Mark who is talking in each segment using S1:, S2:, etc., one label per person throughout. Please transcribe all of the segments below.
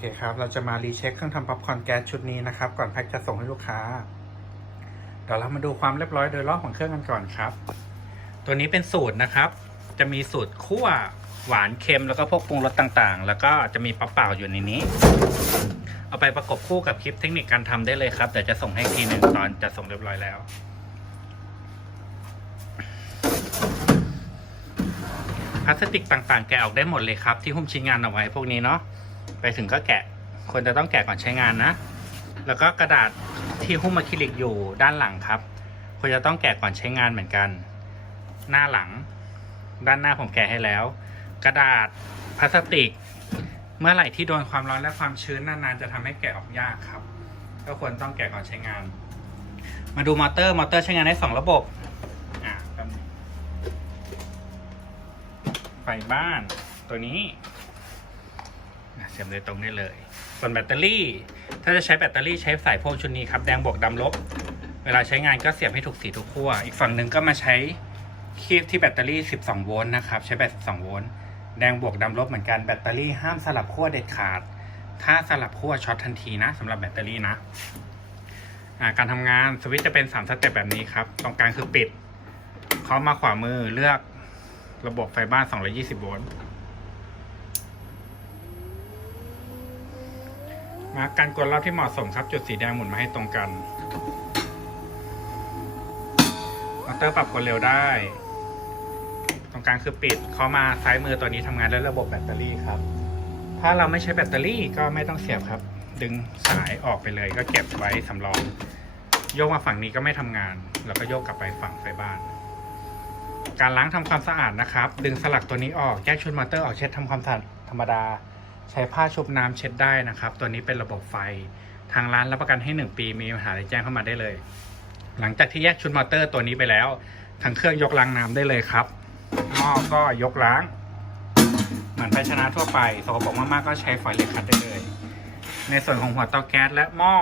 S1: เคครับ เราจะมารีเช็คเครื่องทำป๊อปคอร์นแก๊สชุดนี้นะครับ ก่อนแพ็คจะส่งให้ลูกค้า เดี๋ยวเรามาดูความเรียบร้อยโดยรอบของเครื่องกันก่อนครับ ตัวนี้เป็นสูตรนะครับ จะมีสูตรคั่วหวานเค็มแล้วก็พวกปรุงรสต่างๆ แล้วก็จะมีป๊อปเปล่าอยู่ในนี้ เอาไปประกบคู่กับคลิปเทคนิคการทำได้เลยครับ เดี๋ยวจะส่งให้ทีหนึ่งตอนจะส่งเรียบร้อยแล้วพลาสติกต่างๆ แกะออกได้หมดเลยครับ ที่หุ้มชิ้นงานเอาไว้พวกนี้เนาะ ไปถึงก็แกะควรจะต้องแกะก่อนใช้งานนะ แล้วก็กระดาษที่หุ้มอะคริลิกอยู่ด้านหลังครับควรจะต้องแกะก่อนใช้งานเหมือนกัน หน้าหลัง ด้านหน้าผมแกะให้แล้ว กระดาษพลาสติก เมื่อไหร่ที่โดนความร้อนและความชื้นนานๆจะทำให้แกะออกยากครับ ก็ควรต้องแกะก่อนใช้งาน มาดูมอเตอร์มอเตอร์ใช้งานได้สองระบบไฟบ้านตัวนี้ เสียบโดยตรงได้เลย ส่วนแบตเตอรี่ ถ้าจะใช้แบตเตอรี่ใช้สายพ่วงชุดนี้ครับ แดงบวกดำลบ เวลาใช้งานก็เสียบให้ถูกสีทุกขั้ว อีกฝั่งหนึ่งก็มาใช้คีบที่แบตเตอรี่ 12 โวลต์นะครับ ใช้แบต 12 โวลต์ แดงบวกดำลบเหมือนกัน แบตเตอรี่ห้ามสลับขั้วเด็ดขาด ถ้าสลับขั้วช็อตทันทีนะสำหรับแบตเตอรี่นะ การทำงานสวิตช์จะเป็น 3 สเต็ปแบบนี้ครับ ตรงกลางคือปิด เคาะมาขวามือเลือกระบบไฟบ้าน 220 โวลต์ มาการกดรอบที่เหมาะสมครับ จุดสีแดงหมุนมาให้ตรงกันมอเตอร์ปรับความเร็วได้ ตรงกลางคือปิดเข้ามาซ้ายมือตัวนี้ทำงานด้วยระบบแบตเตอรี่ครับ ถ้าเราไม่ใช้แบตเตอรี่ก็ไม่ต้องเสียบครับ ดึงสายออกไปเลย ก็เก็บไว้สำรอง โยกมาฝั่งนี้ก็ไม่ทำงาน แล้วก็โยกกลับไปฝั่งไฟบ้าน การล้างทำความสะอาดนะครับ ดึงสลักตัวนี้ออกแยกชุดมอเตอร์ออกเช็ดทำความสะอาดธรรมดา ใช้ผ้าชุบน้ำเช็ดได้นะครับ ตัวนี้เป็นระบบไฟทางร้านรับประกันให้ 1 ปีมีปัญหาอะไรแจ้งเข้ามาได้เลย หลังจากที่แยกชุดมอเตอร์ตัวนี้ไปแล้วทางเครื่องยกล้างน้ำได้เลยครับหม้อก็ยกล้าง เหมือนภาชนะทั่วไปสกปรกมากๆก็ใช้ฝอยเหล็กขัดได้เลย ในส่วนของหัวเตาแก๊สและหม้อ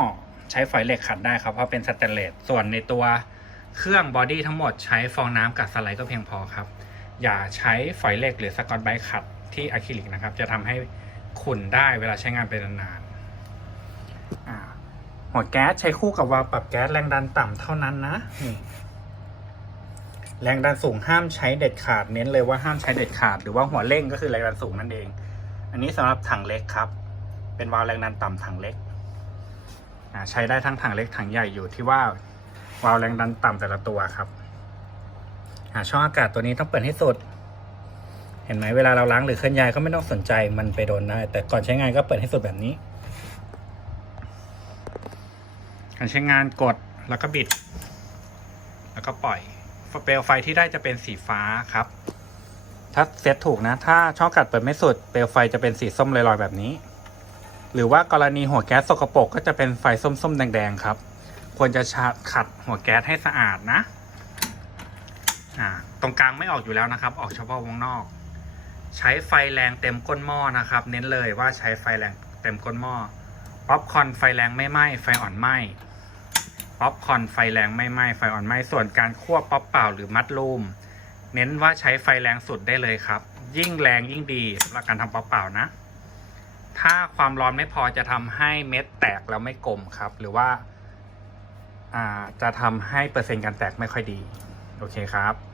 S1: ใช้ฝอยเหล็กขัดได้ครับเพราะเป็นสแตนเลสส่วนในตัวเครื่องบอดี้ทั้งหมดใช้ฟองน้ำกับสไลด์ก็เพียงพอครับ อย่าใช้ฝอยเหล็กหรือสกอตไบขัดที่อะคริลิกนะครับ จะทำให้ ขุ่นได้เวลาใช้งานไปนานๆหัวแก๊สใช้คู่กับวาล์วปรับแก๊สแรงดันต่ำเท่านั้นนะแรงดันสูงห้ามใช้เด็ดขาดเน้นเลยว่าห้ามใช้เด็ดขาด หรือว่าหัวเร่งก็คือแรงดันสูงนั่นเอง อันนี้สำหรับถังเล็กครับ เป็นวาล์วแรงดันต่ำถังเล็กใช้ได้ทั้งถังเล็กถังใหญ่อยู่ที่ว่าวาล์วแรงดันต่ำแต่ละตัวครับช่องอากาศตัวนี้ต้องเปิดให้สุด เห็นไหมเวลาเราล้างหรือเคลื่อนย้ายก็ไม่ต้องสนใจมันไปโดนได้แต่ก่อนใช้งานก็เปิดให้สุดแบบนี้การใช้งานกดแล้วก็บิด แล้วก็ปล่อยเปลวไฟที่ได้จะเป็นสีฟ้าครับ ถ้าเซตถูกนะ ถ้าช่องกาศเปิดไม่สุดเปลวไฟจะเป็นสีส้มลอยๆแบบนี้ หรือว่ากรณีหัวแก๊สสกปรกก็จะเป็นไฟส้มๆแดงๆครับ ควรจะชาขัดหัวแก๊สให้สะอาดนะ อ่า ตรงกลางไม่ออกอยู่แล้วนะครับ ออกเฉพาะวงนอก ใช้ไฟแรงเต็มก้นหม้อนะครับ เน้นเลยว่าใช้ไฟแรงเต็มก้นหม้อป๊อปคอนไฟแรงไม่ไหม้ไฟอ่อนไหม้ป๊อปคอนไฟแรงไม่ไหม้ไฟอ่อนไหม้ส่วนการคั่วป๊อปเปล่าหรือมัดรูมเน้นว่าใช้ไฟแรงสุดได้เลยครับ ยิ่งแรงยิ่งดีสำหรับการทำป๊อปเปล่านะ ถ้าความร้อนไม่พอจะทำให้เม็ดแตกแล้วไม่กลมครับ หรือว่าอ่าจะทำให้เปอร์เซ็นต์การแตกไม่ค่อยดี โอเคครับ